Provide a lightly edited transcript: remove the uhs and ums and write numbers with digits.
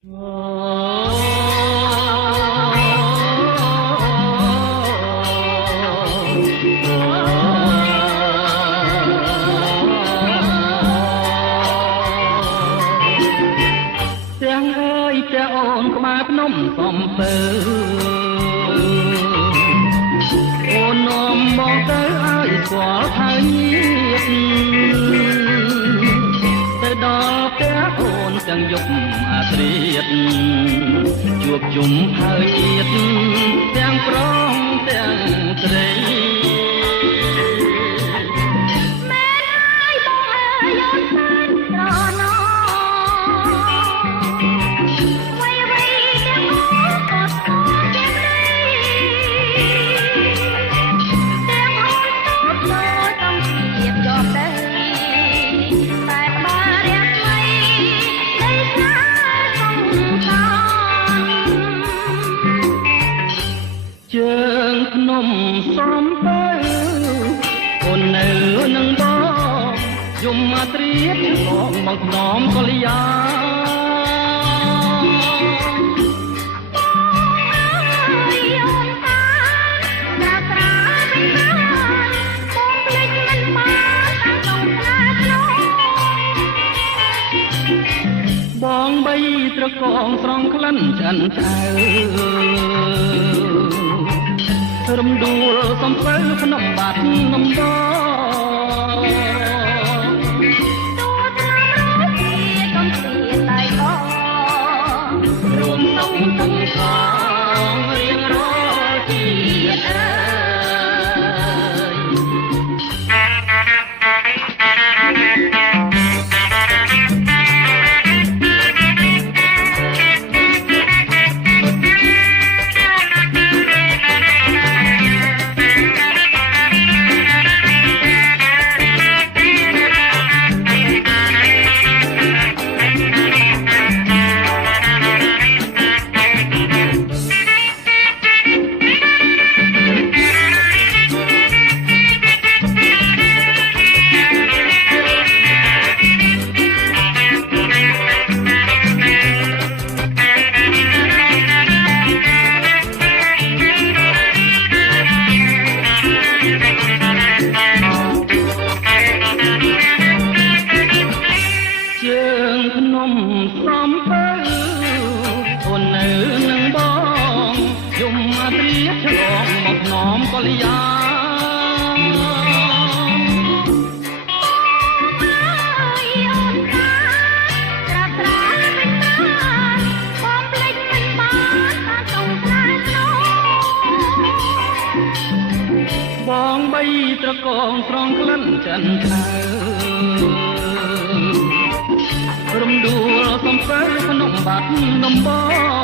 ទាំងអើយទាំងអូនក្បែរភ្នំសំពើអូននាំមកទៅឲ្យស្គាល់ហើយញាតទៅដល់ផ្ទះអូនទាំងយប់អាត្រៀតជួបជុំហើយទៀតទាំងប្រុសទាំងស្រីជើងភ្នំសំពើអូននៅនឹងបងយំមកត្រៀបឆ្លងមកភ្នំកល្យាបងបីត្រកងស្រង់ក្លិនឆ្អិនឆ្អៅរំដួលសំពៅក្នុងបាត់នំដទូត្រាំរស់ជាកំព្រាតៃអរួមសុខទាំងសងរៀងរាល់ជាតិអើសំពើអូននៅនឹងបងយំមកត្រៀបឆ្លងមកភ្នំកល្យាបងបីត្រកងស្រង់ក្លិនចិនឆ្អៅរំដួលសំពើក្នុងបាត់នំបង